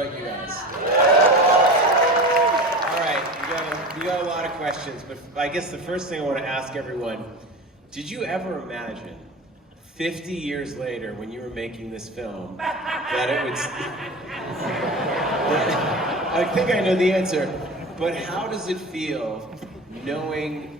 about you guys? All right, you got a lot of questions, but I guess the first thing I want to ask everyone, did you ever imagine 50 years later when you were making this film that it would... I think I know the answer, but how does it feel knowing...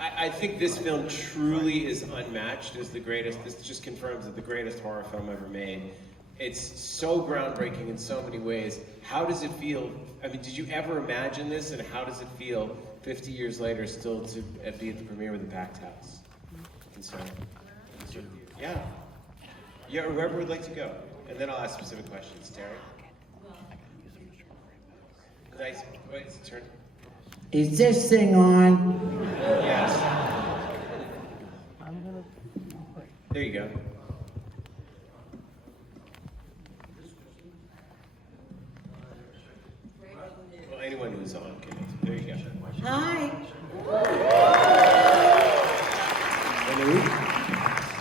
I think this film truly is unmatched as the greatest. This just confirms that the greatest horror film ever made. It's so groundbreaking in so many ways. How does it feel? I mean, did you ever imagine this, and how does it feel 50 years later still to be at the premiere with a packed house? Yeah. Yeah, whoever would like to go. And then I'll ask specific questions. Terry? Nice. Wait, it's a turn. Is this thing on? Yes. There you go. Well, anyone who's on can. There you go. Hi.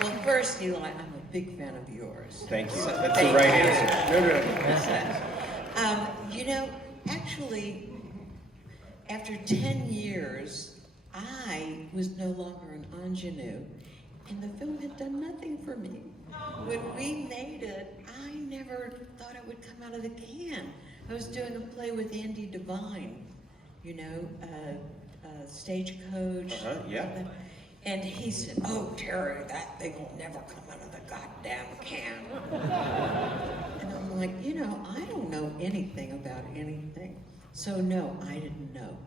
Well, first, Eli, I'm a big fan of yours. Thank you. So, That's the right answer. No. You know, actually, after 10 years, I was no longer an ingenue, and the film had done nothing for me. When we made it, I never thought it would come out of the can. I was doing a play with Andy Devine, you know, Stagecoach. Yeah. And he said, "Oh, Terry, that thing will never come out of the goddamn can." And I'm like, you know, I don't know anything about anything. So no, I didn't know.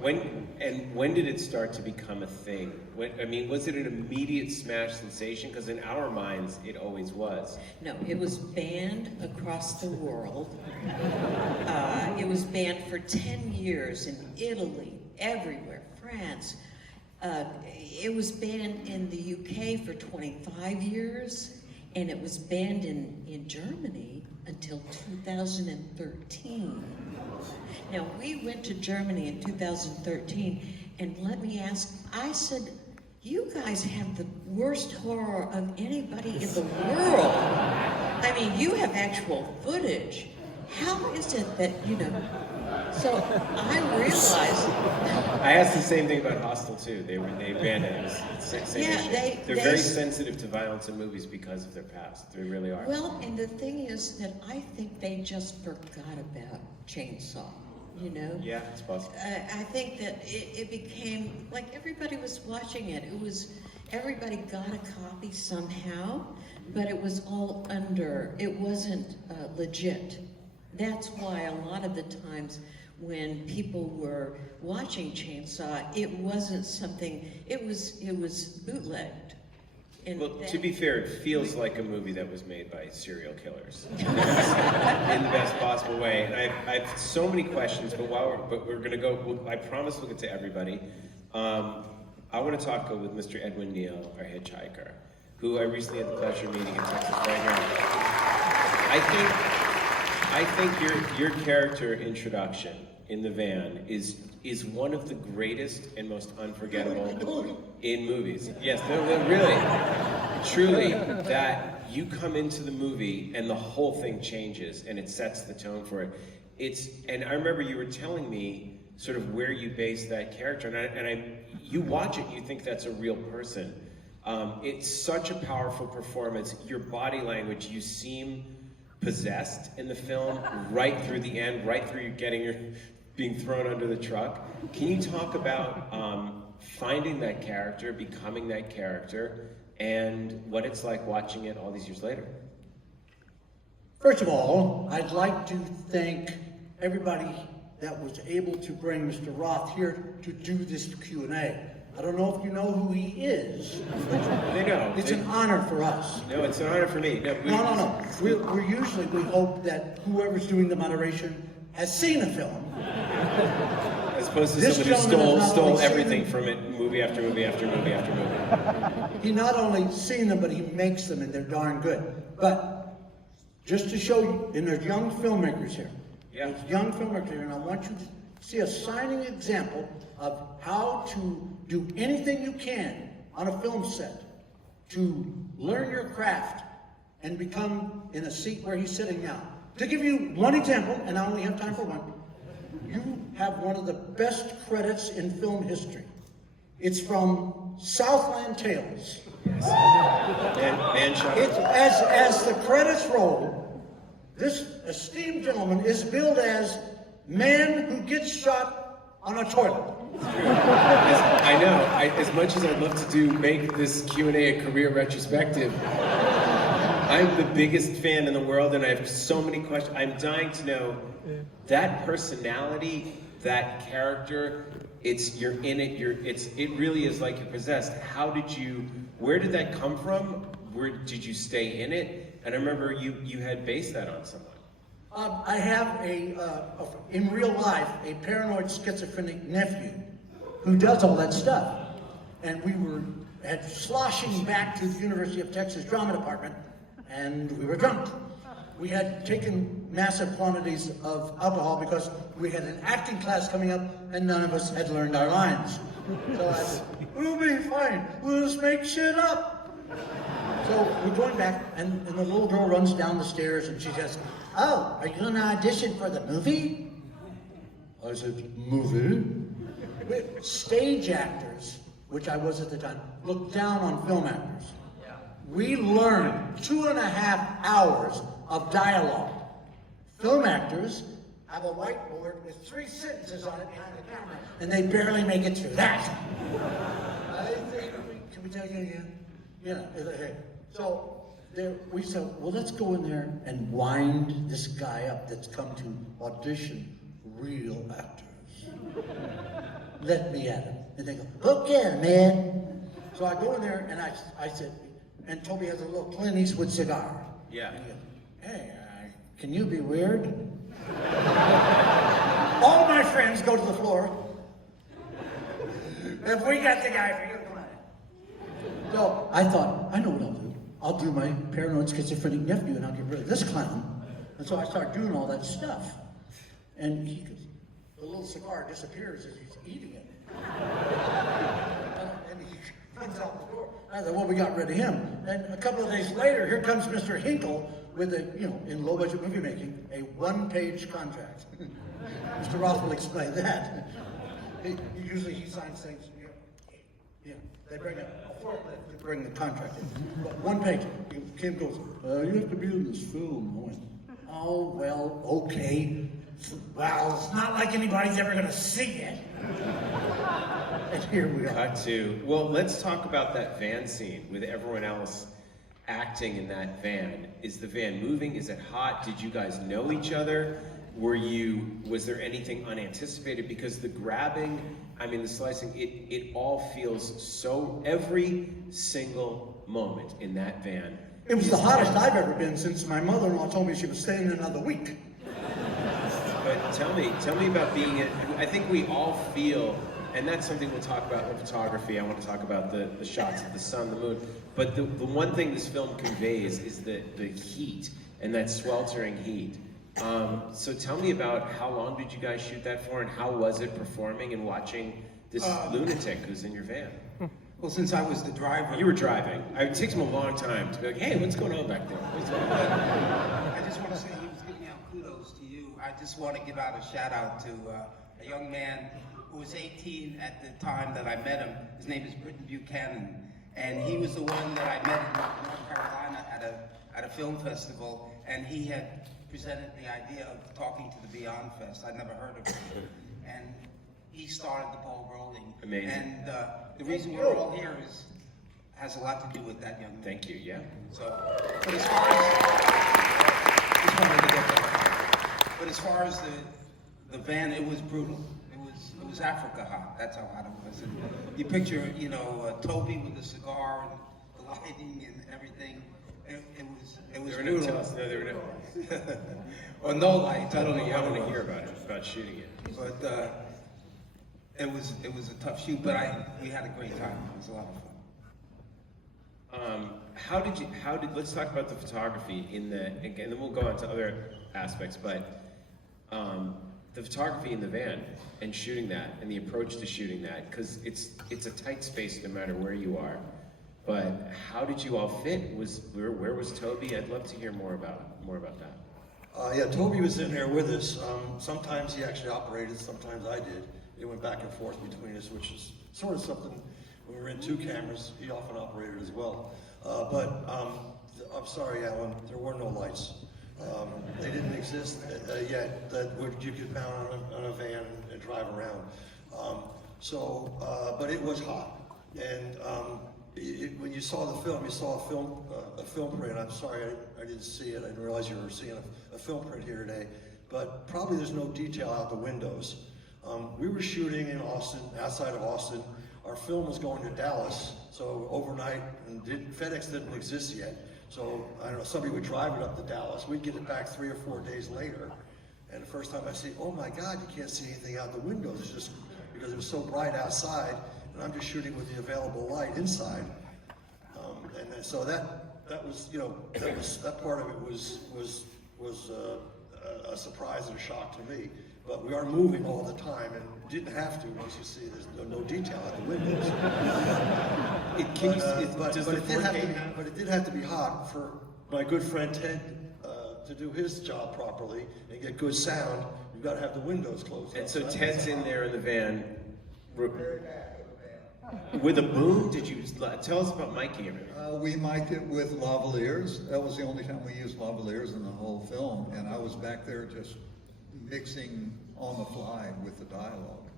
When did it start to become a thing? Was it an immediate smash sensation? Because in our minds, it always was. No, it was banned across the world. It was banned for 10 years in Italy, everywhere, France. It was banned in the UK for 25 years, and it was banned in Germany until 2013. Now, we went to Germany in 2013, and let me ask, I said, you guys have the worst horror of anybody in the world. I mean, you have actual footage. How is it that, you know, so I realized... I asked the same thing about Hostel too. They banned it. It was the same issue. They're very sensitive to violence in movies because of their past. They really are. Well, and the thing is that I think they just forgot about Chainsaw, you know? Yeah, it's possible. I think that it became, like everybody was watching it. It was, everybody got a copy somehow, but it was all under, it wasn't legit. That's why a lot of the times when people were watching Chainsaw, it wasn't something, it was bootlegged. And well, to be fair, it feels like a movie that was made by serial killers in the best possible way. And I have so many questions, but we're going to go. I promise we'll get to everybody. I want to talk with Mr. Edwin Neal, our hitchhiker, who I recently had the pleasure of meeting in Texas right now. I think your character introduction in the van is one of the greatest and most unforgettable in movies. Yes, no, really, truly, that you come into the movie and the whole thing changes and it sets the tone for it. And I remember you were telling me sort of where you base that character, and you watch it, you think that's a real person. It's such a powerful performance. Your body language, you seem possessed in the film right through the end, right through you being thrown under the truck. Can you talk about finding that character, becoming that character, and what it's like watching it all these years later? First of all, I'd like to thank everybody that was able to bring Mr. Roth here to do this Q&A. I don't know if you know who he is. They know. It's an honor for us. No, it's an honor for me. No. We hope that whoever's doing the moderation has seen a film. As opposed to someone who stole everything from it, movie after movie after movie after movie. He not only seen them, but he makes them, and they're darn good. But just to show you, and there's young filmmakers here. Yeah. There's young filmmakers here, and I want you to see a shining example of how to do anything you can on a film set to learn your craft and become in a seat where he's sitting now. to give you one example, and I only have time for one, you have one of the best credits in film history. It's from Southland Tales. Man shot. It's, as the credits roll, this esteemed gentleman is billed as man who gets shot on a toilet. I know. As much as I'd love to make this Q&A a career retrospective, I'm the biggest fan in the world, and I have so many questions. I'm dying to know that personality, that character. You're in it. It really is like you're possessed. Where did that come from? Where did you stay in it? And I remember you had based that on someone. I have in real life, a paranoid schizophrenic nephew who does all that stuff. And we were sloshing back to the University of Texas Drama Department, and we were drunk. We had taken massive quantities of alcohol because we had an acting class coming up, and none of us had learned our lines. So I said, we'll be fine, we'll just make shit up. So we're going back, and the little girl runs down the stairs, and she says, oh, are you going to audition for the movie? I said, movie? Stage actors, which I was at the time, look down on film actors. Yeah. We learned 2.5 hours of dialogue. Film actors have a whiteboard with 3 sentences on it behind the camera, and they barely make it through that. Can we tell you again? Yeah. So we said, well, let's go in there and wind this guy up that's come to audition real actors. Let me at him. And they go, okay, man. So I go in there and I said, and Toby has a little Clint Eastwood cigar. Yeah. And he goes, hey, can you be weird? All my friends go to the floor. If we got the guy for you, come on. So I thought, I know what I'll do. I'll do my paranoid schizophrenic nephew and I'll get rid of this clown. And so I start doing all that stuff. And the little cigar disappears as he's eating it. And he comes out the door. I thought, well, we got rid of him. And a couple of days later, here comes Mr. Hinkle with in low-budget movie making, a 1-page contract. Mr. Roth will explain that. Usually he signs things, they bring a forklift to bring the contract in. But 1 page, Kim goes, you have to be in this film. I went, oh, well, okay. Well, it's not like anybody's ever going to see it. And here we are. Cut to, well, let's talk about that van scene with everyone else acting in that van. Is the van moving? Is it hot? Did you guys know each other? Was there anything unanticipated? Because the grabbing, the slicing, it all feels so, every single moment in that van. It was the hottest I've ever been since my mother-in-law told me she was staying another week. But tell me about being in, I think we all feel, and that's something we'll talk about in photography. I want to talk about the shots of the sun, the moon. But the one thing this film conveys is the heat, and that sweltering heat. So tell me about how long did you guys shoot that for, and how was it performing and watching this lunatic who's in your van? Well, since I was the driver... You were driving. It takes him a long time to be like, hey, what's going on back there? I just want to say he was giving out kudos to you. I just want to give out a shout out to a young man who was 18 at the time that I met him. His name is Britton Buchanan. And he was the one that I met in North Carolina at a film festival. And he had presented the idea of talking to the Beyond Fest. I'd never heard of it. And he started the ball rolling. Amazing. And the reason we're all here has a lot to do with that young man. Thank you, yeah. So, but as far as the van, it was brutal. It was Africa hot. That's how hot it was. And you picture, Toby with the cigar and the lighting and everything. It was brutal. There were no. Or no lights. I don't know. I want to hear about shooting it. But it was a tough shoot. But we had a great time. It was a lot of fun. Let's talk about the photography and then we'll go on to other aspects, but the photography in the van and shooting that and the approach to shooting that, because it's a tight space no matter where you are. But how did you all fit? Where was Toby? I'd love to hear more about that. Yeah, Toby was in there with us. Sometimes he actually operated, sometimes I did. It went back and forth between us, which is sort of something, when we were in 2 cameras, he often operated as well. I'm sorry, Alan, there were no lights. They didn't exist yet that you could mount on a van and drive around. But it was hot. And when you saw the film, you saw a film print. I'm sorry, I didn't see it. I didn't realize you were seeing a film print here today. But probably there's no detail out the windows. We were shooting in Austin, outside of Austin. Our film was going to Dallas, so overnight, and FedEx didn't exist yet. So I don't know, somebody would drive it up to Dallas. We'd get it back 3 or 4 days later. And the first time I see, oh my God, you can't see anything out the windows. It's just because it was so bright outside, and I'm just shooting with the available light inside. So that was, you know, that part of it was a surprise and a shock to me. But we are moving all the time, and didn't have to. Once you see, there's no detail out the windows. But it did have to be hot for my good friend Ted to do his job properly and get good sound. You've got to have the windows closed. And so Ted's in there in the van. With a boom? Did you tell us about miking everything? We mic'd it with lavaliers. That was the only time we used lavaliers in the whole film, and I was back there just mixing on the fly with the dialogue.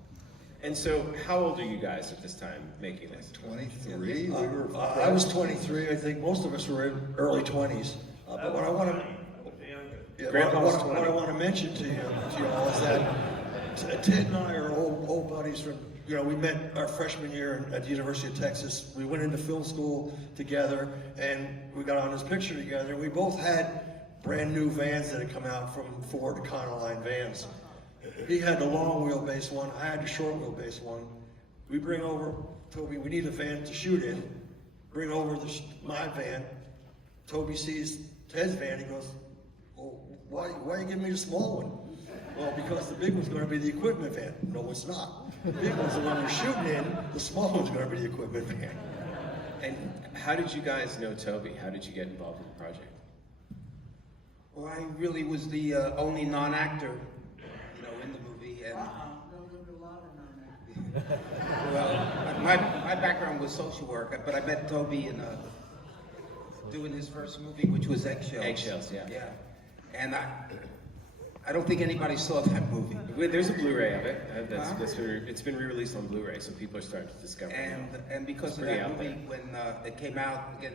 And so, how old are you guys at this time making this? 23. I was 23. I think most of us were in early 20s. But what I want to mention to you all is that Ted and I are old buddies from. You know, we met our freshman year at the University of Texas. We went into film school together, and we got on this picture together. We both had brand new vans that had come out from Ford Econoline vans. He had the long wheelbase one. I had the short wheelbase one. We bring over Toby. We need a van to shoot in. Bring over my van. Toby sees Ted's van. He goes, "Well, why are you giving me the small one?" Well, because the big one's going to be the equipment van. No, it's not. The big one's the one we're shooting in. The small one's going to be the equipment van. And how did you guys know Toby? How did you get involved in the project? Well, I really was the only non-actor, in the movie. And well, my background was social work, but I met Toby in doing his first movie, which was Eggshells. Eggshells, yeah. Yeah, and I don't think anybody saw that movie. There's a Blu-ray of it. It's been re-released on Blu-ray, so people are starting to discover it. And because of pretty that out movie, there. when it came out, again,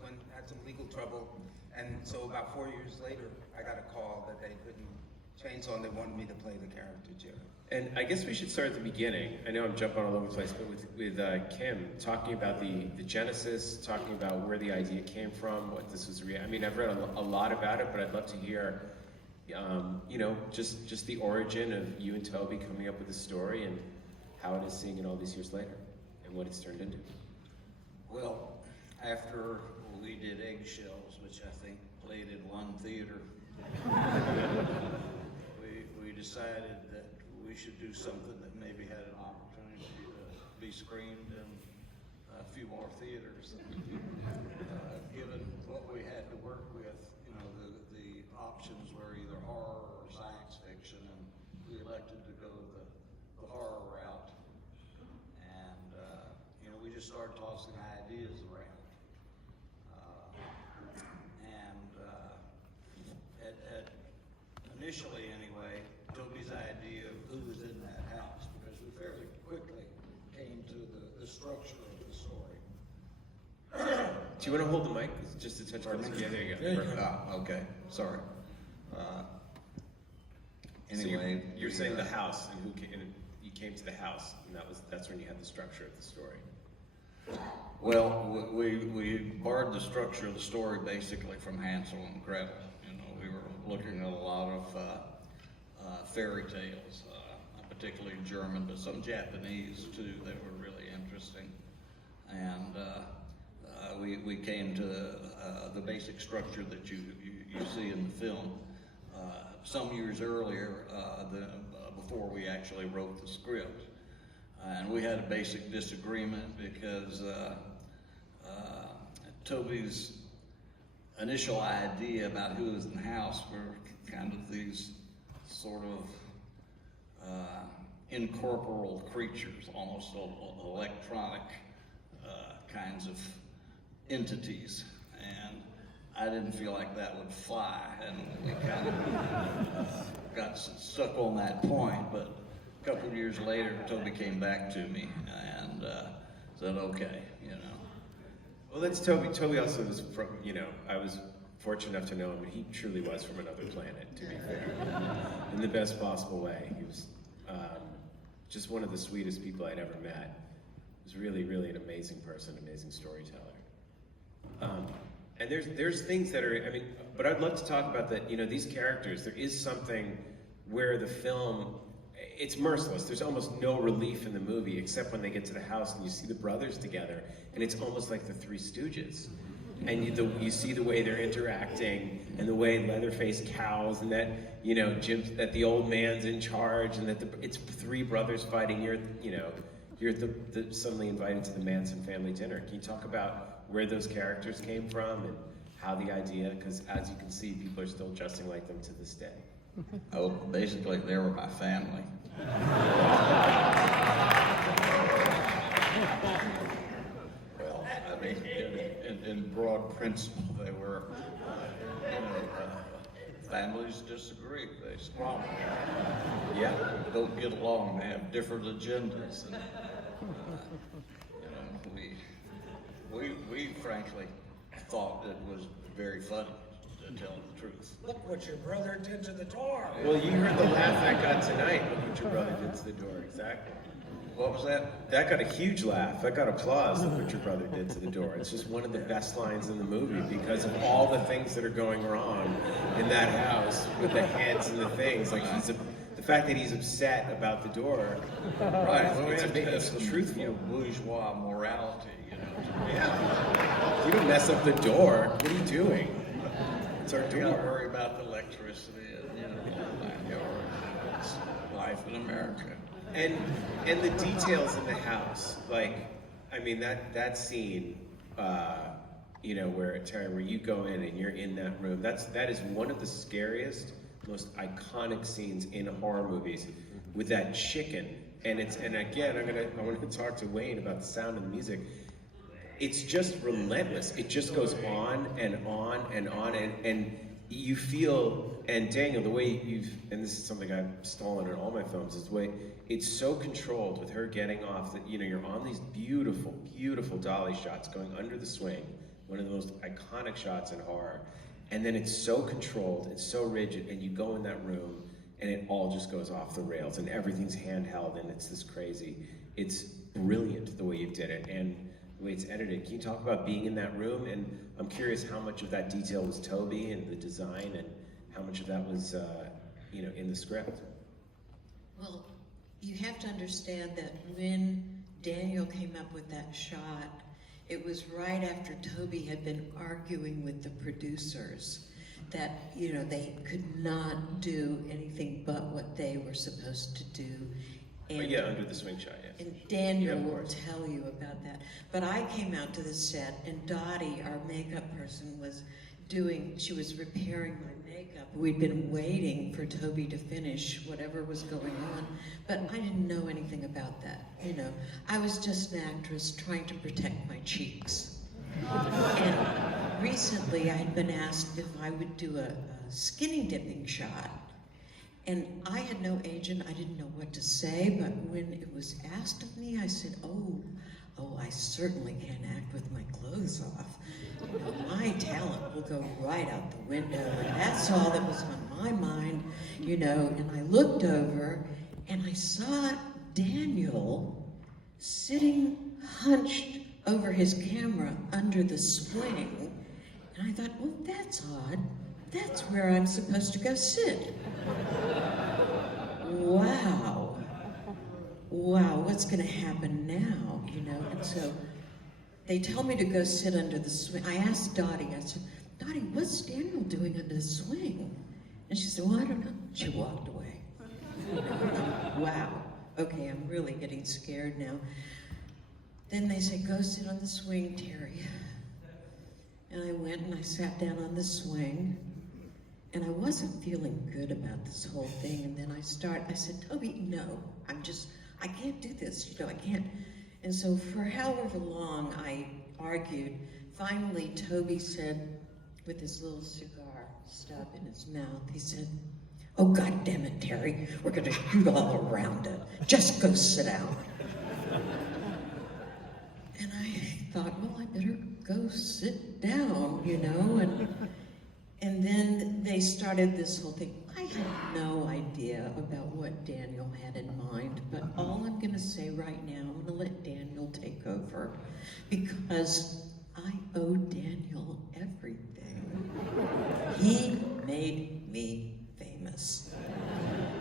when I had some legal trouble, and so about 4 years later, I got a call that they couldn't Chainsaw, and they wanted me to play the character, Jerry. And I guess we should start at the beginning. I know I'm jumping all over the place, but with Kim, talking about the genesis, talking about where the idea came from, what this was. I mean, I've read a lot about it, but I'd love to hear, just the origin of you and Toby coming up with the story and how it is seeing it all these years later and what it's turned into. Well, after we did Eggshells, which I think played in one theater, we decided that we should do something that maybe had an opportunity to be screened in a few more theaters. Given what we had to work with, the options were either horror or science fiction, and we elected to go the horror route. And we just started tossing ideas around. Initially, anyway, Toby's idea of who was in that house, because we fairly quickly came to the structure of the story. Do you want to hold the mic just a touch? Yeah, there you go. Perfect. Okay, sorry. Anyway, so you're saying the house, and you came to the house, and that's when you had the structure of the story. Well, we borrowed the structure of the story basically from Hansel and Gretel. We were looking at a lot of fairy tales, particularly German, but some Japanese too, that were really interesting. And we came to the basic structure that you see in the film. Some years earlier, before we actually wrote the script. And we had a basic disagreement because Toby's initial idea about who was in the house were kind of these sort of incorporeal creatures, almost electronic kinds of entities. And I didn't feel like that would fly, and we kind of got stuck on that point. But a couple of years later, Toby came back to me and said, okay, you know. Well, that's Toby. Toby also was from, you know, I was fortunate enough to know him, and he truly was from another planet, to be fair, in the best possible way. He was just one of the sweetest people I'd ever met. He was really, really an amazing person, amazing storyteller. And there's things that are, I mean, but I'd love to talk about that, you know, these characters, there is something where the film, it's merciless. There's almost no relief in the movie except when they get to the house and you see the brothers together, and it's almost like the Three Stooges. And you see the way they're interacting, and the way Leatherface cows, and that, you know, that the old man's in charge, and that it's three brothers fighting. You're suddenly invited to the Manson family dinner. Can you talk about where those characters came from and how the idea, because as you can see, people are still dressing like them to this day. Oh, basically, they were my family. Well, I mean, in broad principle, they were, families disagree, they squabble. Yeah, don't get along, they have different agendas. And, we frankly thought it was very funny, to tell the truth. Look what your brother did to the door. Well, you heard the laugh I got tonight. Look what your brother did to the door. Exactly. What was that? That got a huge laugh. That got applause. Look what your brother did to the door. It's just one of the best lines in the movie because of all the things that are going wrong in that house with the heads and the things. Like the fact that he's upset about the door. Right. Well, It's truthful. You know, bourgeois morality, you know. Yeah. You don't mess up the door. What are you doing? It's our You gotta door. worry about the electricity and, you know, it's life in America. And the details in the house, like, I mean, that scene, you know, where Terry, where you go in and you're in that room, that is one of the scariest, most iconic scenes in horror movies, with that chicken. And again, I want to talk to Wayne about the sound and the music. It's just relentless. It just goes on and on and on, and you feel, and Daniel, the way and this is something I've stolen in all my films, is the way it's so controlled with her getting off that, you know, you're on these beautiful, beautiful dolly shots going under the swing, one of the most iconic shots in horror, and then it's so controlled, it's so rigid, and you go in that room, and it all just goes off the rails, and everything's handheld, and it's this crazy. It's brilliant the way you did it, and the way it's edited. Can you talk about being in that room? And I'm curious how much of that detail was Toby and the design, and how much of that was, you know, in the script. Well, you have to understand that when Daniel came up with that shot, it was right after Toby had been arguing with the producers that, you know, they could not do anything but what they were supposed to do. But yeah, under the swing shot, yeah. And Daniel Yeah, of will course. tell you about that. But I came out to the set, and Dottie, our makeup person, she was repairing my makeup. We'd been waiting for Toby to finish whatever was going on, but I didn't know anything about that, you know. I was just an actress trying to protect my cheeks. And recently I had been asked if I would do a skinny dipping shot. And I had no agent, I didn't know what to say, but when it was asked of me, I said, oh, I certainly can't act with my clothes off. You know, my talent will go right out the window, and that's all that was on my mind, you know. And I looked over, and I saw Daniel sitting hunched over his camera under the swing, and I thought, well, that's odd. That's where I'm supposed to go sit. Wow, what's gonna happen now, you know? And so they tell me to go sit under the swing. I asked Dottie, I said, Dottie, what's Daniel doing under the swing? And she said, well, I don't know. She walked away. Wow, okay, I'm really getting scared now. Then they said, go sit on the swing, Terry. And I went and I sat down on the swing. And I wasn't feeling good about this whole thing. And then I said, Toby, no, I can't do this, I can't. And so for however long I argued, finally Toby said, with his little cigar stub in his mouth, he said, oh, God damn it, Terry, we're gonna shoot all around it. Just go sit down. And I thought, well, I better go sit down, and then they started this whole thing. I had no idea about what Daniel had in mind, but all I'm gonna say right now, I'm gonna let Daniel take over, because I owe Daniel everything. He made me famous.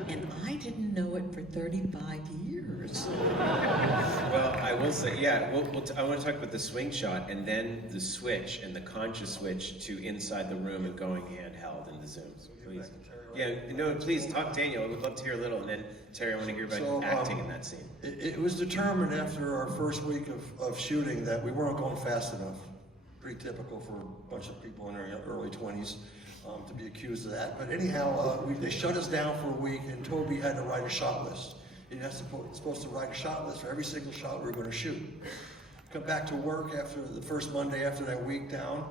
And I didn't know it for 35 years. Well, I will say, yeah, I want to talk about the swing shot and then the switch and the conscious switch to inside the room and going handheld in the zooms. Please. Yeah, no, please talk, Daniel. I would love to hear a little, and then Terry, I want to hear about acting in that scene. It was determined after our first week of shooting that we weren't going fast enough. Pretty typical for a bunch of people in their early 20s to be accused of that. But anyhow, they shut us down for a week, and Toby had to write a shot list. He was supposed to write a shot list for every single shot we were going to shoot. Come back to work after the first Monday after that week down.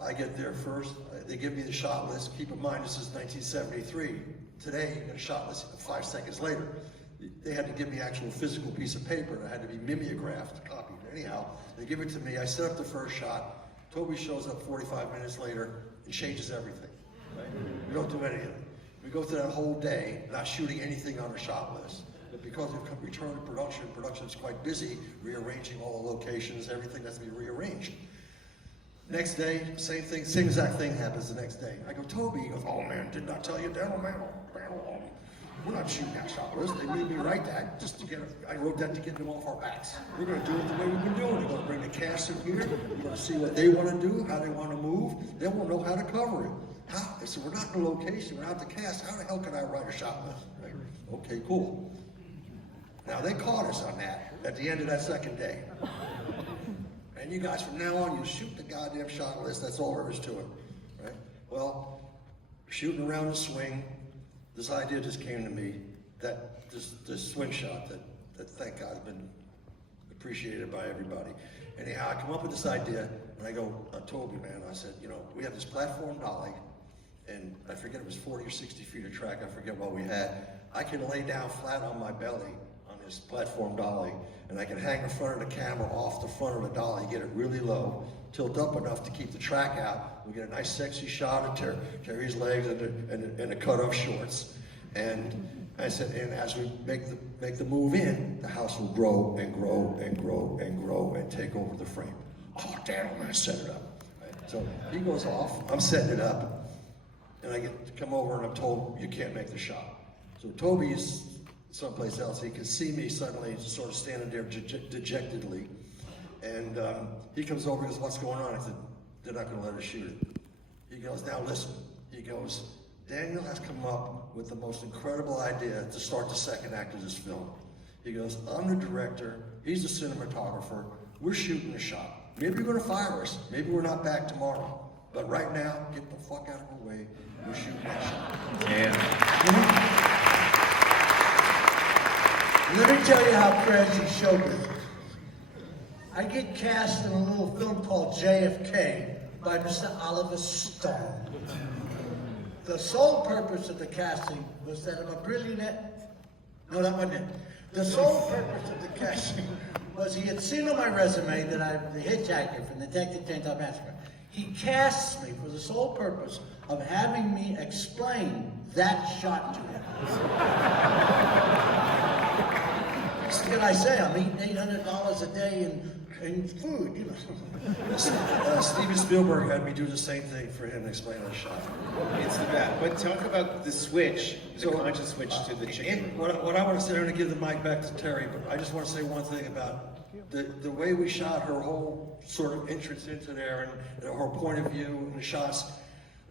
I get there first. They give me the shot list. Keep in mind, this is 1973. Today, you get a shot list 5 seconds later. They had to give me an actual physical piece of paper that had to be mimeographed, copied. Anyhow, they give it to me. I set up the first shot. Toby shows up 45 minutes later and changes everything. Right? We don't do anything. We go through that whole day not shooting anything on a shot list. But because we've returned to production, production's quite busy rearranging all the locations, everything has to be rearranged. Next day, same thing, same exact thing happens the next day. I go, Toby, he goes, oh man, didn't I tell you, Daniel, we're not shooting that shot list. They made me write that just to get it. I wrote that to get them off our backs. We're going to do it the way we've been doing it. We're going to bring the cast in here. We're going to see what they want to do, how they want to move. Then we'll know how to cover it. How? They said, we're not in the location. We're not the cast. How the hell can I write a shot list? Right? Okay, cool. Now, they caught us on that at the end of that second day. And you guys, from now on, you shoot the goddamn shot list. That's all there is to it. Right? Well, shooting around the swing, this idea just came to me, that this swing shot that thank God has been appreciated by everybody. Anyhow, I come up with this idea, and I go, Toby, man, I said, we have this platform dolly, and I forget it was 40 or 60 feet of track, I forget what we had. I can lay down flat on my belly on this platform dolly, and I can hang the front of the camera off the front of the dolly, get it really low, tilt up enough to keep the track out. We get a nice sexy shot of Terry's legs and the cut-off shorts. And I said, and as we make the move in, the house will grow and grow and grow and grow and take over the frame. Oh, damn, I'm gonna set it up. Right? So he goes off, I'm setting it up, and I get to come over and I'm told, you can't make the shot. So Toby's someplace else. He can see me suddenly sort of standing there dejectedly. And he comes over and goes, what's going on? I said, they're not gonna let us shoot it. He goes, now listen. He goes, Daniel has come up with the most incredible idea to start the second act of this film. He goes, I'm the director, he's the cinematographer, we're shooting the shot. Maybe you're gonna fire us, maybe we're not back tomorrow. But right now, get the fuck out of our way, we're shooting that shot. Damn. Let me tell you how crazy showbiz is. I get cast in a little film called JFK by Mr. Oliver Stone. The sole purpose of the casting was that I'm a billionaire. No, that wasn't it. The sole purpose of the casting was he had seen on my resume that I'm the hitchhiker from the Chainsaw Massacre. He casts me for the sole purpose of having me explain that shot to him. What can I say? I'm eating $800 a day in food, Steven Spielberg had me do the same thing for him to explain the shot. It's the best. But talk about the switch, the conscious switch to the chicken. What I want to say, I'm going to give the mic back to Terry, but I just want to say one thing about the way we shot her whole sort of entrance into there and her point of view and the shots,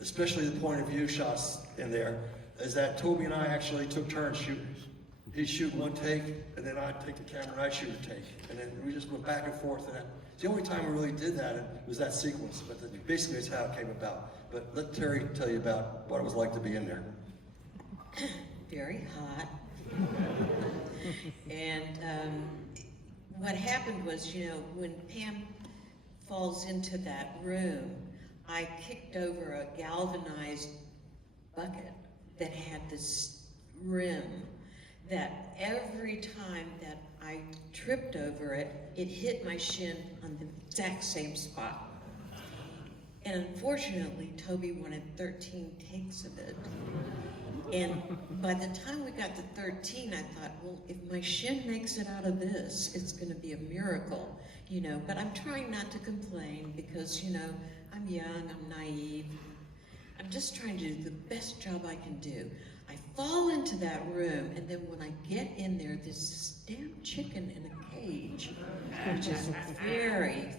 especially the point of view shots in there, is that Toby and I actually took turns shooting. He'd shoot one take, and then I'd take the camera and I'd shoot a take. And then we just went back and forth, and The only time we really did that was that sequence, but basically it's how it came about. But let Terry tell you about what it was like to be in there. Very hot. And what happened was, you know, when Pam falls into that room, I kicked over a galvanized bucket that had this rim that every time that I tripped over it, it hit my shin on the exact same spot. And unfortunately, Toby wanted 13 takes of it. And by the time we got to 13, I thought, well, if my shin makes it out of this, it's gonna be a miracle, you know, but I'm trying not to complain because, you know, I'm young, I'm naive. I'm just trying to do the best job I can do. I fall into that room, and then when I get in there, there's this damn chicken in a cage, which is very,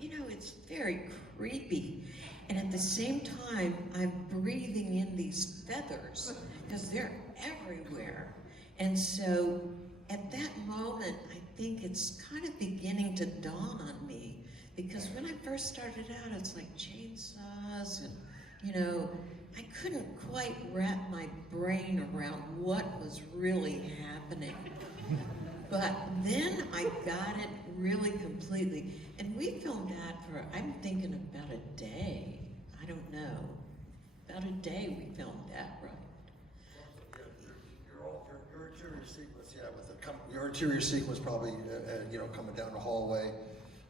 you know, it's very creepy. And at the same time, I'm breathing in these feathers because they're everywhere. And so at that moment, I think it's kind of beginning to dawn on me, because when I first started out, it's like chainsaws and, you know, I couldn't quite wrap my brain around what was really happening. But then I got it really completely. And we filmed that for, I'm thinking about a day. I don't know. About a day we filmed that, right? Your interior sequence, yeah, your interior sequence probably, you know, coming down the hallway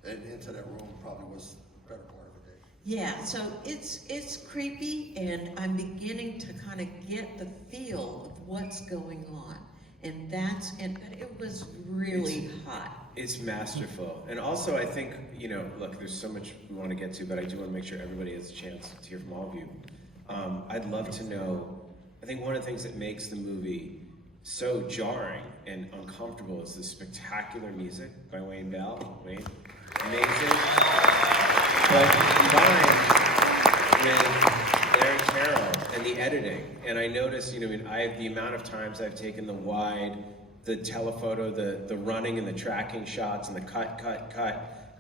and into that room probably was the better part of the day. Yeah, so it's creepy, and I'm beginning to kind of get the feel of what's going on. And but it was really hot. It's masterful. And also, I think, you know, look, there's so much we want to get to, but I do want to make sure everybody has a chance to hear from all of you. I'd love to know, I think one of the things that makes the movie so jarring and uncomfortable is the spectacular music by Wayne Bell. Wayne, amazing. But combined with Larry Carroll and the editing, and I noticed, you know, the amount of times I've taken the wide, the telephoto, the running and the tracking shots, and the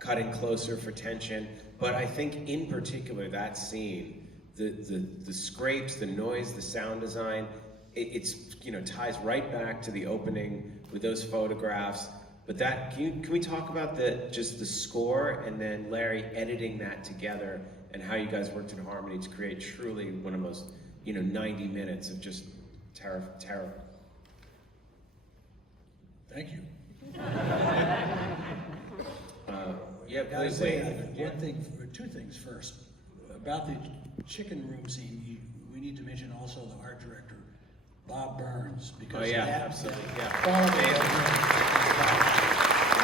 cutting closer for tension. But I think in particular that scene, the scrapes, the noise, the sound design, it's, you know, ties right back to the opening with those photographs. But that, can we talk about just the score, and then Larry editing that together, and how you guys worked in harmony to create truly one of those, you know, 90 minutes of just terror. Thank you. Yeah, Gotta please say, wait. two things first. About the chicken room scene, we need to mention also the art director, Bob Burns, because Oh yeah, that absolutely, yeah. quality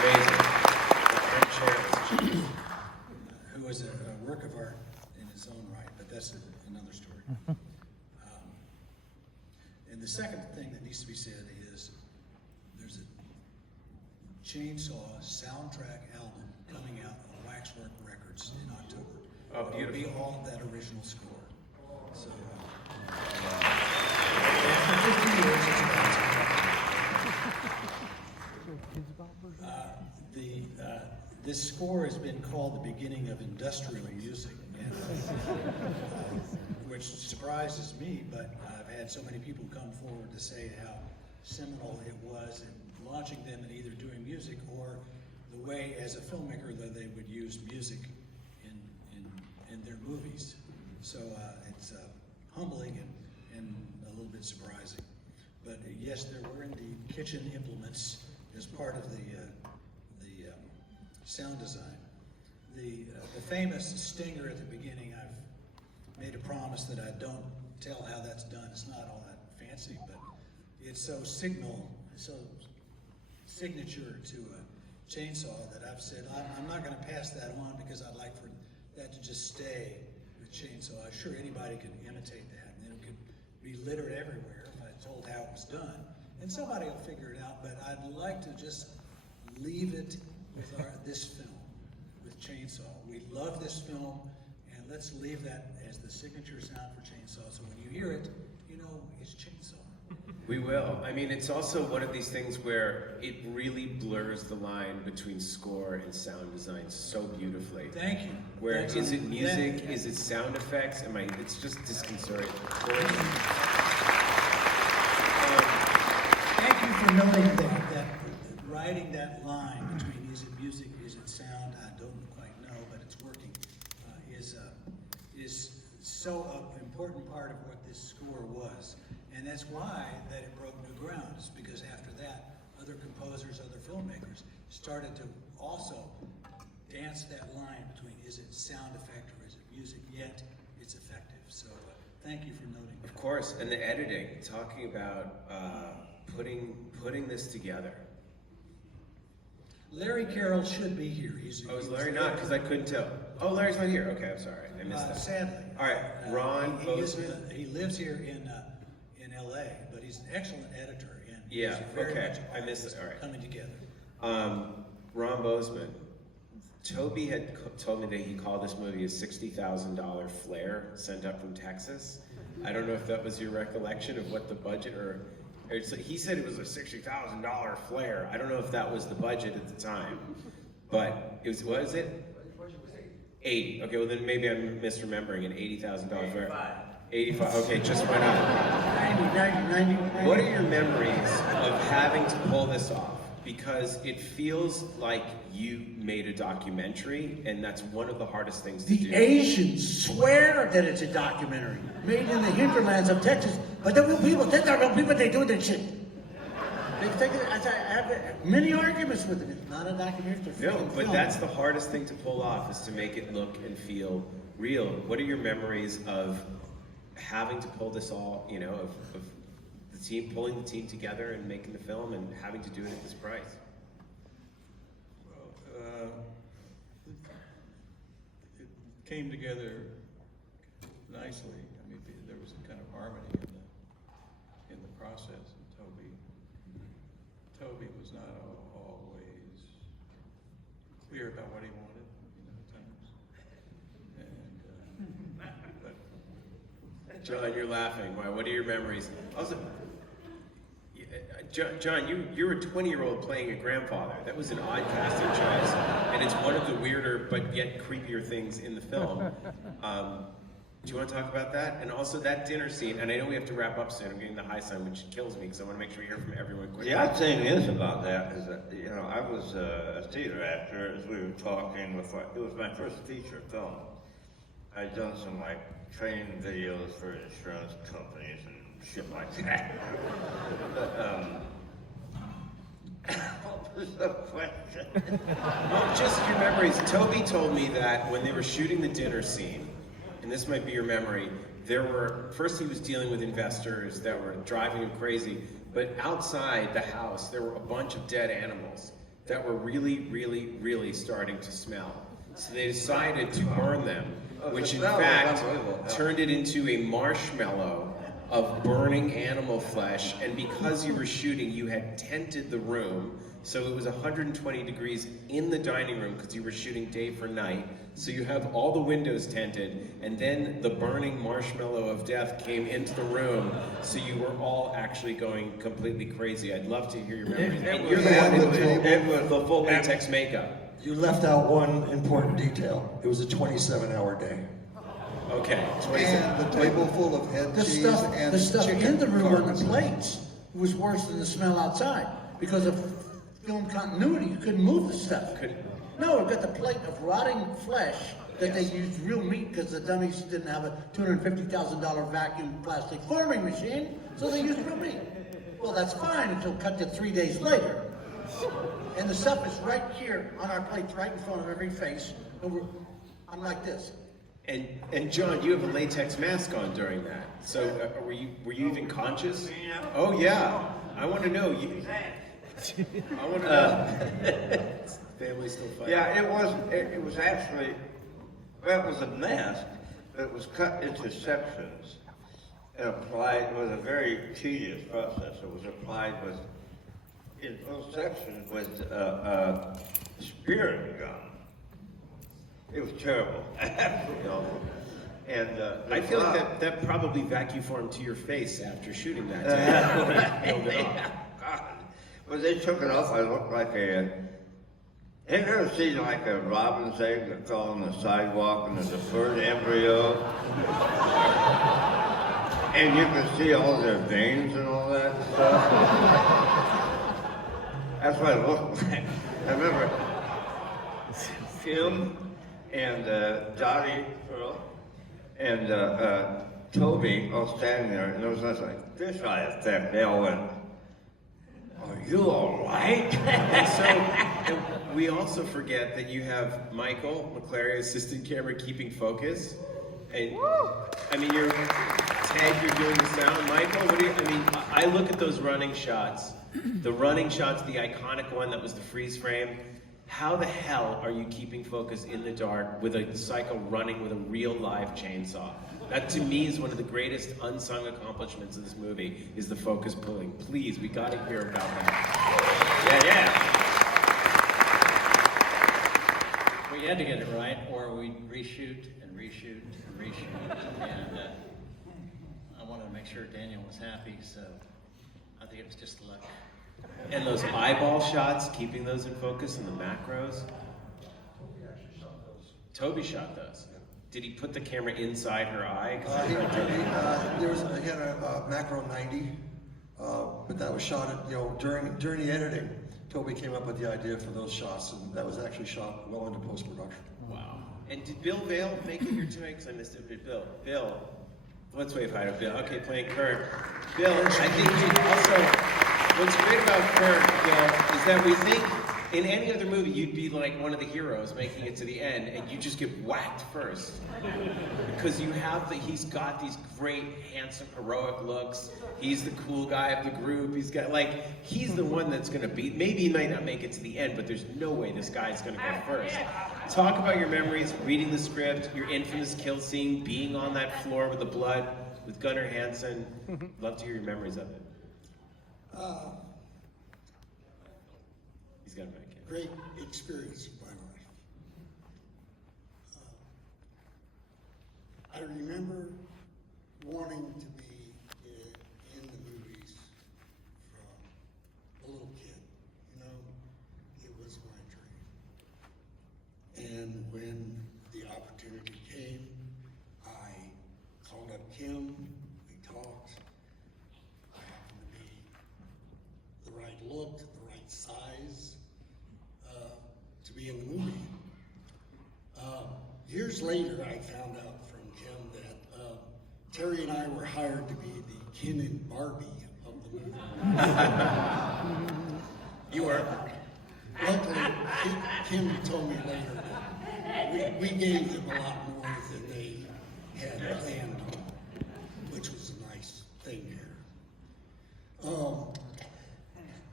Amazing. who was a work of art in his own right, but that's another story. And the second thing that needs to be said is there's a Chainsaw soundtrack album coming out on Waxwork Records in October. Oh, beautiful. It'll be all of that original score. So, after 50 years, this score has been called the beginning of industrial music, and, which surprises me, but I've had so many people come forward to say how seminal it was in launching them in either doing music or the way, as a filmmaker, that they would use music in their movies. So it's humbling and a little bit surprising. But yes, there were indeed kitchen implements as part of the sound design. The famous stinger at the beginning, I've made a promise that I don't tell how that's done. It's not all that fancy, but it's so signature to a chainsaw that I've said I'm not going to pass that on, because I'd like for that to just stay with chainsaw. I'm sure anybody could imitate that, and it could be littered everywhere if I told how it was done. And somebody will figure it out, but I'd like to just leave it with this film, with Chainsaw. We love this film, and let's leave that as the signature sound for Chainsaw, so when you hear it, you know it's Chainsaw. We will. I mean, it's also one of these things where it really blurs the line between score and sound design so beautifully. Thank you. Where That's is it on- music? yeah. Is it sound effects? It's just disconcerting. Thank you for noting that writing that line between is it music, is it sound, I don't quite know, but it's working, is so an important part of what this score was. And that's why that it broke new ground, is because after that, other composers, other filmmakers started to also dance that line between is it sound effect or is it music, yet it's effective. So thank you for noting that. Of course, and the editing, talking about putting this together. Larry Carroll should be here. He's Oh, is Larry not? Because I couldn't tell. Oh, Larry's not here. Okay, I'm sorry. I missed that. Sadly. All right, Ron Bozeman. He lives here in LA, but he's an excellent editor. And Yeah, he's very okay. much a part I of missed this it. All right. coming together. Ron Bozeman. Toby had told me that he called this movie a $60,000 flare sent up from Texas. I don't know if that was your recollection of what the budget or so he said it was a $60,000 flare. I don't know if that was the budget at the time, but it was. What is it? 80. Okay, well then maybe I'm misremembering an $80,000 flare. 85. Okay, just why not? 90. What are your memories of having to pull this off? Because it feels like you made a documentary, and that's one of the hardest things to do. The Asians swear that it's a documentary made in the hinterlands of Texas, but the real people, they're not real people, they do that shit. They think I have many arguments with them. It's not a documentary, it's a No, freaking but film. that's the hardest thing to pull off, is to make it look and feel real. What are your memories of having to pull this all, of the team, pulling the team together and making the film and having to do it at this price? Well, it came together nicely. I mean, there was a kind of harmony in the process. And Toby was not always clear about what he wanted, at times. And John, you're laughing. Why? What are your memories? Also, John, you're a 20-year-old playing a grandfather. That was an odd casting choice, and it's one of the weirder but yet creepier things in the film. Do you want to talk about that? And also that dinner scene, and I know we have to wrap up soon. I'm getting the high sign, which kills me because I want to make sure we hear from everyone quickly. The odd thing is about that is that, I was a theater actor, as we were talking before. It was my first feature film. I'd done some, training videos for insurance companies and shit like that. But, what was the question? Well, just your memories. Toby told me that when they were shooting the dinner scene, and this might be your memory, first he was dealing with investors that were driving him crazy, but outside the house, there were a bunch of dead animals that were really, really, really starting to smell. So they decided to burn them, which in fact turned it into a marshmallow of burning animal flesh. And because you were shooting, you had tented the room, so it was 120 degrees in the dining room because you were shooting day for night. So you have all the windows tinted, and then the burning marshmallow of death came into the room, so you were all actually going completely crazy. I'd love to hear your memories. And you're the one with the full latex makeup. You left out one important detail. It was a 27-hour day. Okay. And the table full of head The cheese stuff, and the stuff chicken in the room on the carcasses. plates was worse than the smell outside because of film continuity. You couldn't move the stuff. No, we've got the plate of rotting flesh that they used real meat because the dummies didn't have a $250,000 vacuum plastic forming machine, so they used real meat. Well, that's fine until cut to 3 days later. And the stuff is right here on our plates, right in front of every face. And I'm like this. And John, you have a latex mask on during that. So were you even conscious? Oh yeah. I want to know. I want to know. Family still fighting. Yeah, it was actually, well, it was a mask, but it was cut into sections and applied. It was a very tedious process. It was applied in those sections with a spearing gun. It was terrible, absolutely awful. And I feel like that probably vacuum formed to your face after shooting that. Build it up. God. When they took it off, I looked like a. Have you ever seen like a robin's egg that fell on the sidewalk and there's a bird embryo? And you can see all their veins and all that stuff. That's what it looked like. I remember him and Dottie Earl and Toby all standing there, and there was nothing like fisheye effect. They all went, "Are you all right?" And we also forget that you have Michael McClary, assistant camera, keeping focus. And I mean, Ted, you're doing the sound. Michael, what do you? I mean, I look at those running shots, the iconic one that was the freeze frame. How the hell are you keeping focus in the dark with a cycle running with a real live chainsaw? That to me is one of the greatest unsung accomplishments of this movie, is the focus pulling. Please, we gotta hear about that. Yeah. We had to get it right, or we'd reshoot and reshoot and reshoot. And I wanted to make sure Daniel was happy, so I think it was just luck. And those eyeball shots, keeping those in focus, and the macros. Toby shot those. Did he put the camera inside her eye? He had a macro 90, but that was shot at, during the editing. Toby came up with the idea for those shots, and that was actually shot well into post-production. Wow. And did Bill Vale make it here tonight? Because I missed it. Bill. Let's wave hi to Bill. Okay, playing Kurt. Bill, I think you also. What's great about Kurt, Bill, is that we think in any other movie you'd be like one of the heroes making it to the end, and you just get whacked first. Because he's got these great, handsome, heroic looks. He's the cool guy of the group. He's the one that's gonna beat. Maybe he might not make it to the end, but there's no way this guy's gonna go first. Talk about your memories, reading the script, your infamous kill scene, being on that floor with the blood, with Gunnar Hansen. Love to hear your memories of it. He's got a mic. Great experience of my life. I remember wanting to be in the movies from a little kid. It was my dream. And when the opportunity came, I called up Kim, we talked. I happened to be the right look, the right size to be in the movie. Years later, I found out from Kim that Terry and I were hired to be the Ken and Barbie of the movie. You were. Luckily, Kim told me later that we gave them a lot more than they had planned on, which was a nice thing here.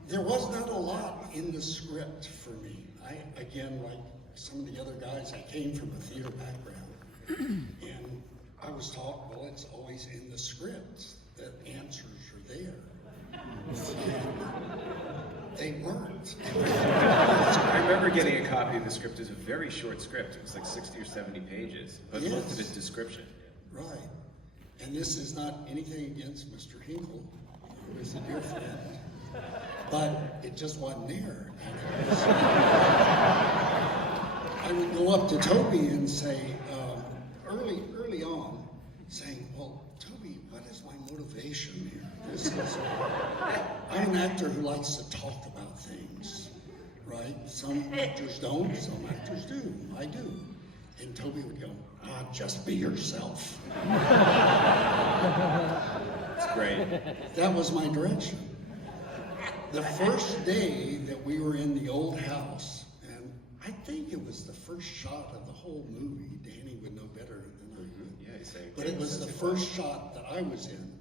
There was not a lot in the script for me. Again, like some of the other guys, I came from a theater background, and I was taught, well, it's always in the script that answers are there. And they weren't. I remember getting a copy of the script. It was a very short script. It was like 60 or 70 pages, but Yes. most of it's description. Right. And this is not anything against Mr. Hinkle, who is a dear friend, but it just wasn't there. I would go up to Toby and say, early on, saying, well, Toby, what is my motivation here? I'm an actor who likes to talk about things, right? Some actors don't, some actors do. I do. And Toby would go, just be yourself. It's great. That was my direction. The first day that we were in the old house, and I think it was the first shot of the whole movie. Danny would know better than I would. Yeah, he's saying. But it was the first shot that I was in.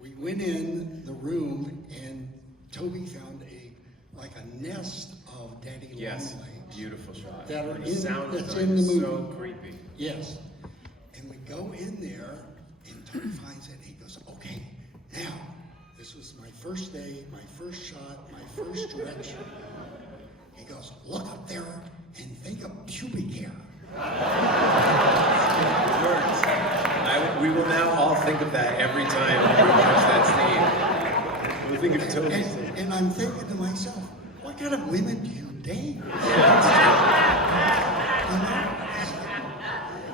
We went in the room, and Toby found a nest of daddy Yes, longlegs. beautiful shot. That are The in, sound that's design in the is movie. so creepy. Yes. And we go in there, and Toby finds it, and he goes, okay, now, this was my first day, my first shot, my first direction. He goes, look up there and think of pubic hair. Words. We will now all think of that every time we watch that scene. We'll think of Toby's scene. And I'm thinking to myself, what kind of women do you date? You know?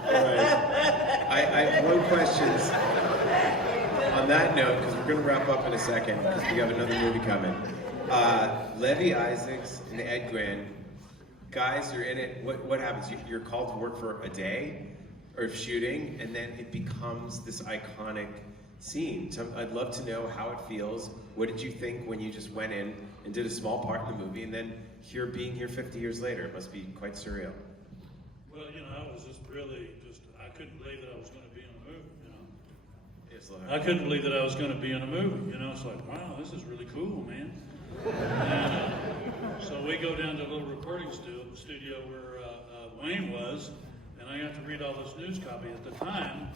All right. I have one question. On that note, because we're going to wrap up in a second, because we have another movie coming. Levy Isaacs and Ed Grant, guys are in it. What happens? You're called to work for a day of shooting, and then it becomes this iconic scene. So I'd love to know how it feels. What did you think when you just went in and did a small part in the movie, and then being here 50 years later? It must be quite surreal. Well, I was just really I couldn't believe that I was going to be in a movie, It's like, I couldn't believe that I was going to be in a movie, It's like, wow, this is really cool, man. And, so we go down to a little recording studio where Wayne was, and I got to read all this news copy. At the time,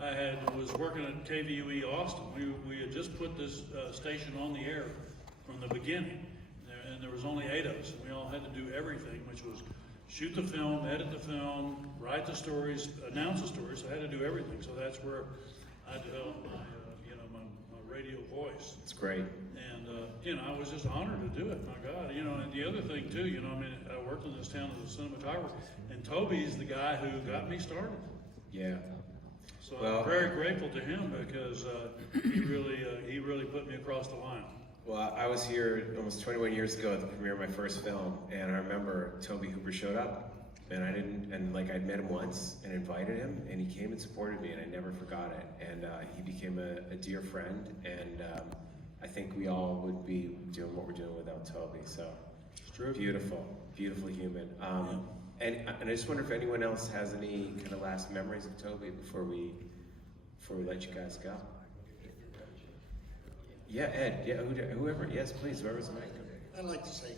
I was working at KVUE Austin. We had just put this station on the air from the beginning, and there was only 8 of us, and we all had to do everything, which was shoot the film, edit the film, write the stories, announce the stories. So I had to do everything. So that's where I developed my radio voice. it's great. And I was just honored to do it. My God, And the other thing too, I worked in this town as a cinematographer, and Toby's the guy who got me started. Yeah. So Well, I'm very grateful to him because he really put me across the line. Well, I was here almost 21 years ago at the premiere of my first film, and I remember Toby Hooper showed up, and I'd met him once and invited him, and he came and supported me, and I never forgot it. And he became a dear friend, and I think we all would be doing what we're doing without Toby. So It's true. beautiful, beautiful human. And I just wonder if anyone else has any kind of last memories of Toby before we let you guys go. Yeah, Ed. Yeah, whoever. Yes, please. Whoever's mic. I'd like to say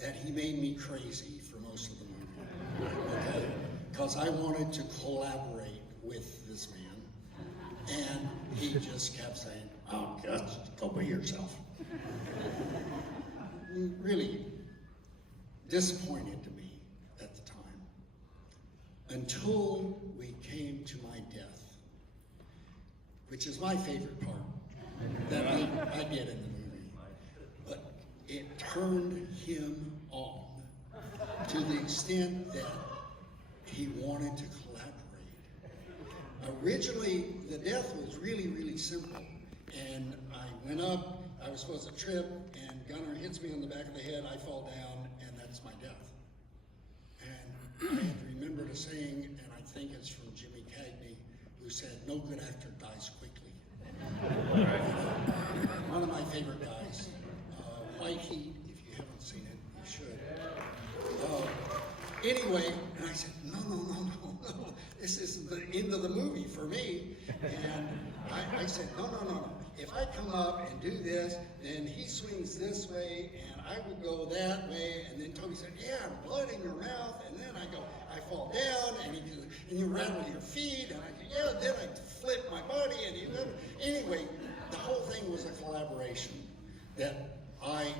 that he made me crazy for most of the movie, okay? Because I wanted to collaborate with this man, and he just kept saying, "Oh, just go be yourself." Really disappointed to me at the time, until we came to my death, which is my favorite part that I did in the movie. But it turned him on to the extent that he wanted to collaborate. Originally, the death was really, really simple. And I went up, I was supposed to trip, and Gunnar hits me on the back of the head, I fall down, and that's my death. And I had remembered a saying, and I think it's from Jimmy Cagney, who said, "No good actor dies quickly." One of my favorite guys, White Heat, if you haven't seen it, you should. Anyway, and I said, no, this isn't the end of the movie for me. And I said, no. If I come up and do this, then he swings this way, and I would go that way. And then Toby said, yeah, blood in your mouth. And then I go, I fall down, and he goes, and you rattle your feet. And I go, yeah, then I flip my body. And he anyway, the whole thing was a collaboration that I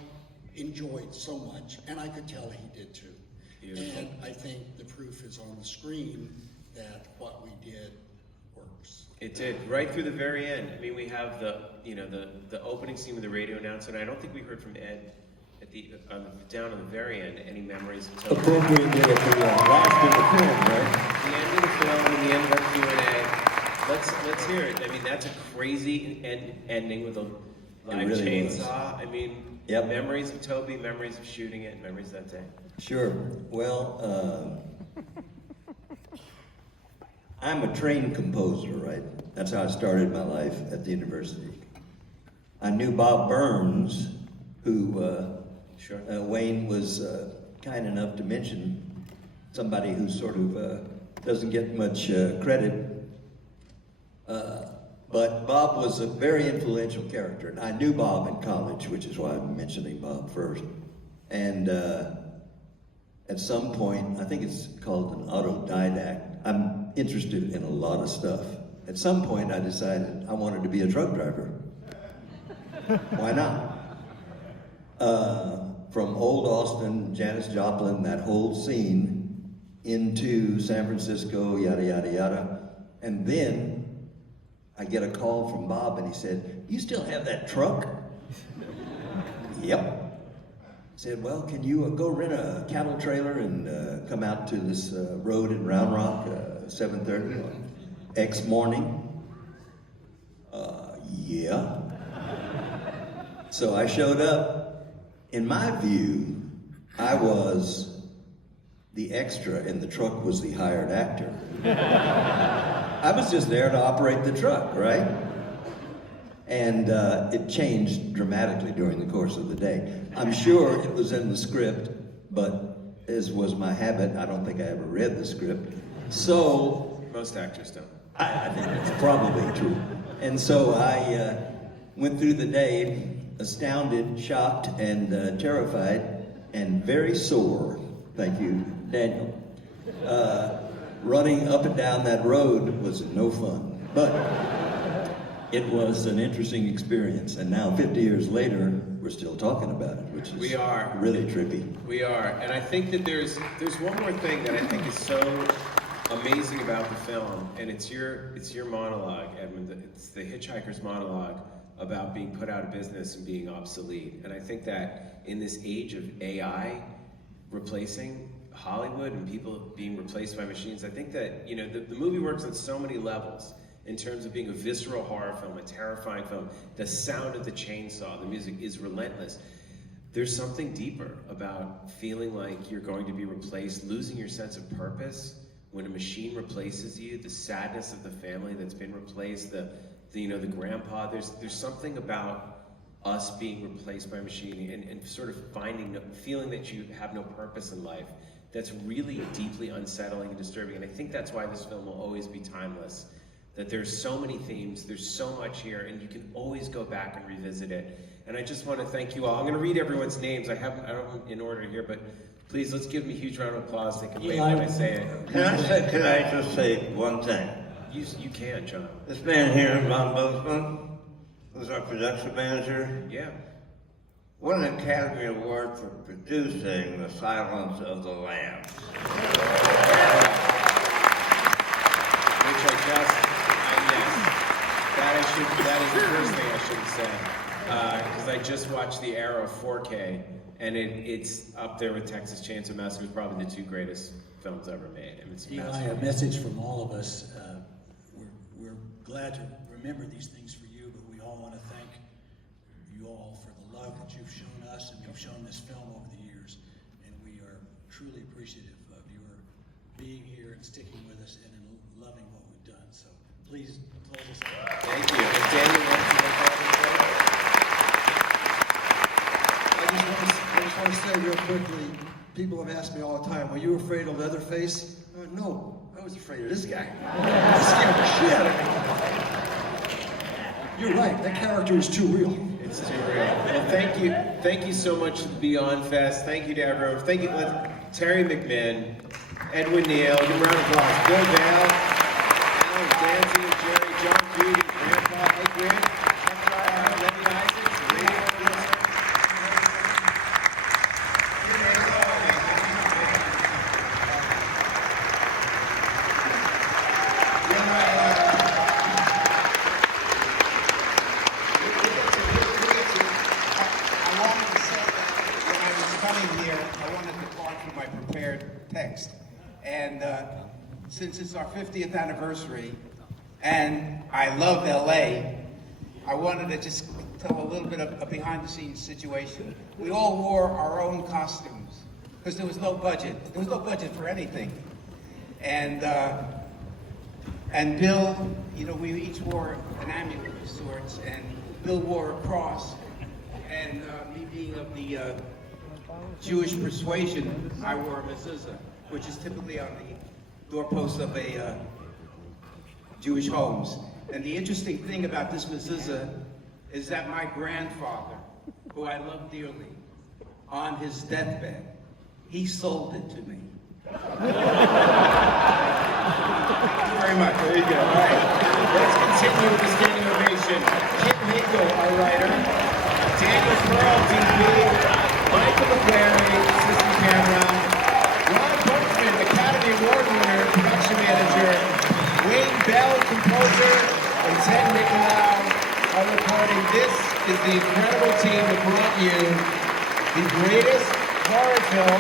enjoyed so much, and I could tell he did too. Beautiful. And I think the proof is on the screen that what we did works. It did, right through the very end. I mean, we have the opening scene with the radio announcer, and I don't think we heard from Ed at down on the very end. Any memories of Toby? Appropriately at the last of the film, right? The end of the film and the end of our Q&A. Let's hear it. I mean, that's a crazy ending with a live really chainsaw. I mean, Yep. Memories of Toby, memories of shooting it, memories of that day. Sure. Well, I'm a trained composer, right? That's how I started my life at the university. I knew Bob Burns, who Sure. Wayne was kind enough to mention, somebody who sort of doesn't get much credit. But Bob was a very influential character, and I knew Bob in college, which is why I'm mentioning Bob first. And at some point, I think it's called an autodidact. I'm interested in a lot of stuff. At some point, I decided I wanted to be a truck driver. Why not? From old Austin, Janis Joplin, that whole scene, into San Francisco, yada, yada, yada. And then I get a call from Bob and he said, "You still have that truck?" Yep. He said, "Well, can you go rent a cattle trailer and come out to this road in Round Rock, 7:30 on X morning?" Yeah. So I showed up. In my view, I was the extra and the truck was the hired actor. I was just there to operate the truck, right? And it changed dramatically during the course of the day. I'm sure it was in the script, but as was my habit, I don't think I ever read the script. So Most actors don't. I think that's probably true. And so I went through the day astounded, shocked, and terrified, and very sore. Thank you, Daniel. Running up and down that road was no fun, but it was an interesting experience. And now, 50 years later, we're still talking about it, which is really trippy. We are, and I think that there's one more thing that I think is so amazing about the film, and it's your monologue, Edmund. It's the hitchhiker's monologue about being put out of business and being obsolete. And I think that in this age of AI replacing Hollywood and people being replaced by machines, I think that, you know, the movie works on so many levels in terms of being a visceral horror film, a terrifying film. The sound of the chainsaw, the music is relentless. There's something deeper about feeling like you're going to be replaced, losing your sense of purpose when a machine replaces you, the sadness of the family that's been replaced, the grandpa. There's something about us being replaced by a machine and sort of feeling that you have no purpose in life. That's really deeply unsettling and disturbing. And I think that's why this film will always be timeless. That there's so many themes, there's so much here, and you can always go back and revisit it. And I just want to thank you all. I'm going to read everyone's names. I don't have them in order here, but please, let's give them a huge round of applause. They can wave when I say it. Can I just say one thing? You can, John. This man here, Ron Bozeman, who's our production manager, Yeah. won an Academy Award for producing The Silence of the Lambs. Which that is the first thing I should have said. Because I just watched The Arrow 4K, and it's up there with Texas Chainsaw Massacre, probably the two greatest films ever made. I mean, it's Eli, a masterful. message from all of us. We're glad to remember these things for you, but we all want to thank you all for the love that you've shown us and you've shown this film over the years. And we are truly appreciative of your being here and sticking with us and in loving what we've done. So please close us out. Thank you. And Daniel, why don't you make all the I just want to say real quickly, people have asked me all the time, were you afraid of Leatherface? No, I was afraid of this guy. He scared the shit out of me. You're right, that character is too real. It's too real. Well, thank you so much to Beyond Fest. Thank you to everyone. Thank you, Terry McMinn, Edwin Neal. Give a round of applause. Bill Vale, Alan Danzy, Jerry, John Judy, Grandpa, Ed Grant, Lenny Isaacs, radio producer. Text. And since it's our 50th anniversary and I love LA, I wanted to just tell a little bit of a behind the scenes situation. We all wore our own costumes because there was no budget. There was no budget for anything. And Bill, you know, we each wore an amulet of sorts, and Bill wore a cross. And me being of the Jewish persuasion, I wore a mezuzah, which is typically on the doorposts of a Jewish homes. And the interesting thing about this mezuzah is that my grandfather, who I love dearly, on his deathbed, he sold it to me. Thank you very much. There you go. All right. Let's continue with the standing ovation. Kit Hinkle, our writer. Daniel Pearl, DP. Michael McQuarrie, assistant camera. Ron Bozeman, Academy Award winner, production manager. Wayne Bell, is the incredible team that brought you the greatest horror film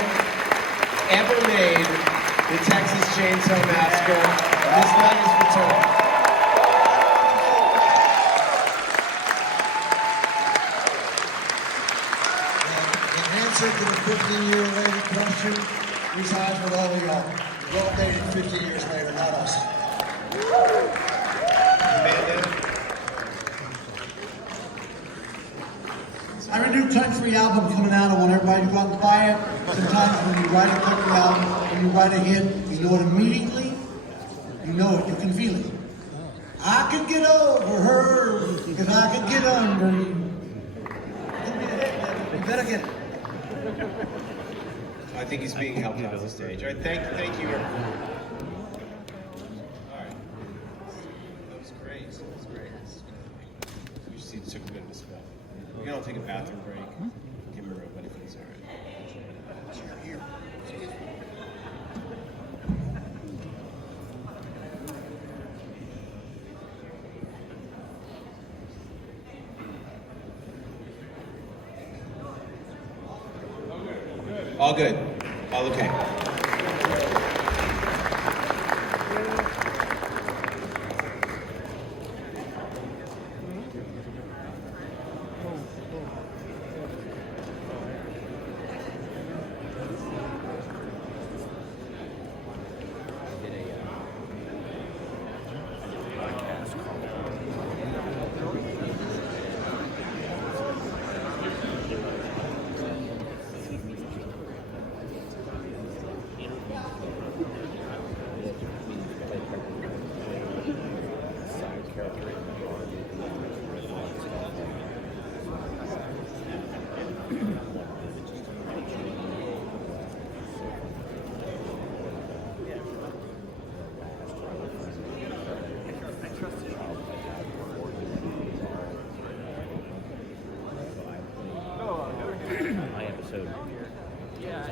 ever made, the Texas Chainsaw Massacre. This night is returned. The answer to the 15-year-old question resides with all of y'all. We're all dated 15 years later, not us. I have a new country album coming out. I want everybody to go out and buy it. Sometimes when you write a country album, when you write a hit, you know it immediately. You know it. You can feel it. I could get over her if I could get under you. You better get it. I think he's being helped off the stage. All right, thank you. All right. That was great. That was great. You see, took a bit of a spell. We can all take a bathroom break. Give him a rope, but if it's all right. All good. All okay. Yeah.